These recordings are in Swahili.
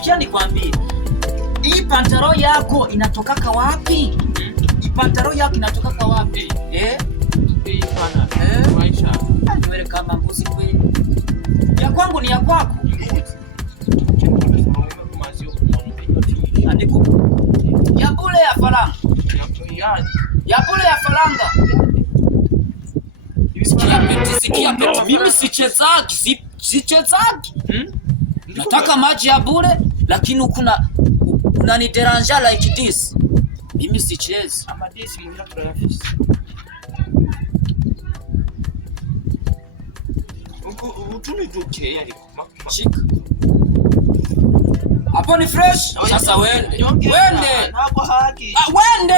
Sikia nikwambie. Hii pantaro yako inatokaka wapi? Hii pantaro yako inatokaka wapi? Hii bana. Maisha. Wewe kama mbuzi kweli. Ya kwangu ni ya kwako. Andiko. Ya bure ya faranga. Ya bure ya faranga. Sikia peti, mimi sichezaki, sichezaki. Nataka maji ya bure, lakini unanideranja like this. Mimi sichezi. Ama this mwenye tunayafisi. Utuni duke yali shika. Hapo ni fresh. Sasa wende. Wende. Hapo haki. Wende.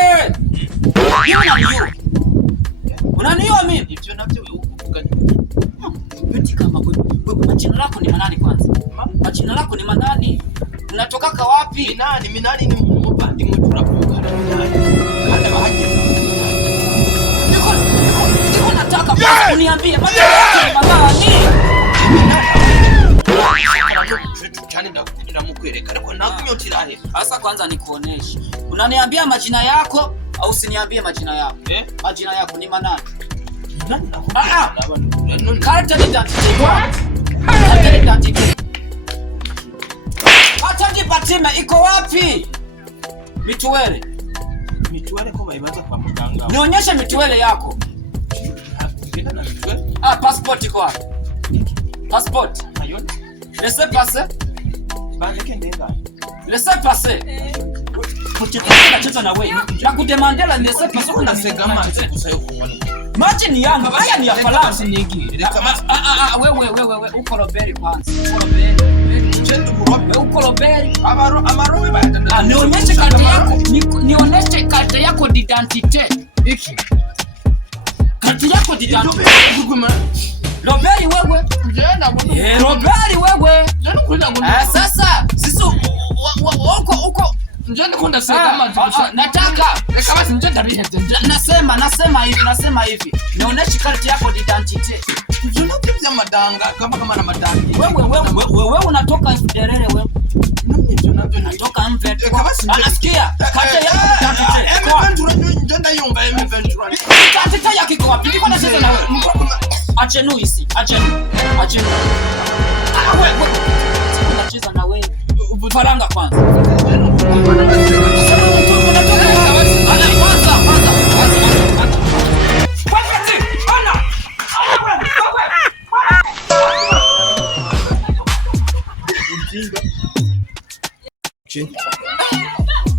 Yeye unaniua mimi? Hivyo navyo ukugani. Eti kama wewe majina lako ni manani kwanza? Majina lako ni manani? Unatoka wapi? Minani ni mbandi mwetu rapuka. Kada bahaje. Niko nataka uniambie majina yako ni manani? Cyane ndakukundira mu kwereka ariko nakunyotira he. Asa kwanza nikuoneshe. Unaniambia majina yako au usiniambie majina yako? Majina yako ni manani? Karata identity. Karata identity. Hata jipatime iko wapi? Mituwele. Mituwele ko baibaza kwa muganga. Nionyeshe mituwele yako. Passport iko wapi? Passport. Laissez passer. Bandike ndenga. Laissez passer. Nacheza na wewe. Nakudemandea la laissez passer kuna segama kusayo kuona. Maji ni yangu, haya ni ya falasi nyingi. Wewe uko Robert kwanza. Uko Robert. Uko Robert. Amarobe baada. Nionyeshe kadi yako. Nionyeshe kadi yako d'identité. Iki. Kadi yako d'identité. Robert wewe. Robert wewe. Sasa sisi uko njoni kwenda sema nataka kama si njoni tabihe nasema hivi nionyeshe kadi yako d'identité. Njoni pia madanga kama na madanga. Wewe unatoka Derere wewe. Unatoka Mvet. Anasikia kadi yako d'identité. Kwa njoni yomba Ventura. Kadi yako iko wapi? Niko nacheza na wewe. Achenu hisi. Achenu. Wewe. Unacheza na wewe. Faranga kwanza.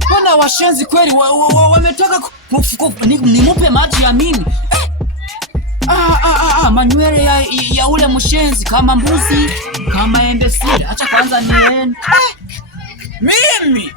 Mbona washenzi kweli wametaka nimupe maji ya mimi? Manywele ya ule mshenzi kama mbuzi, kama embe sile. Acha kwanza niende. Mimi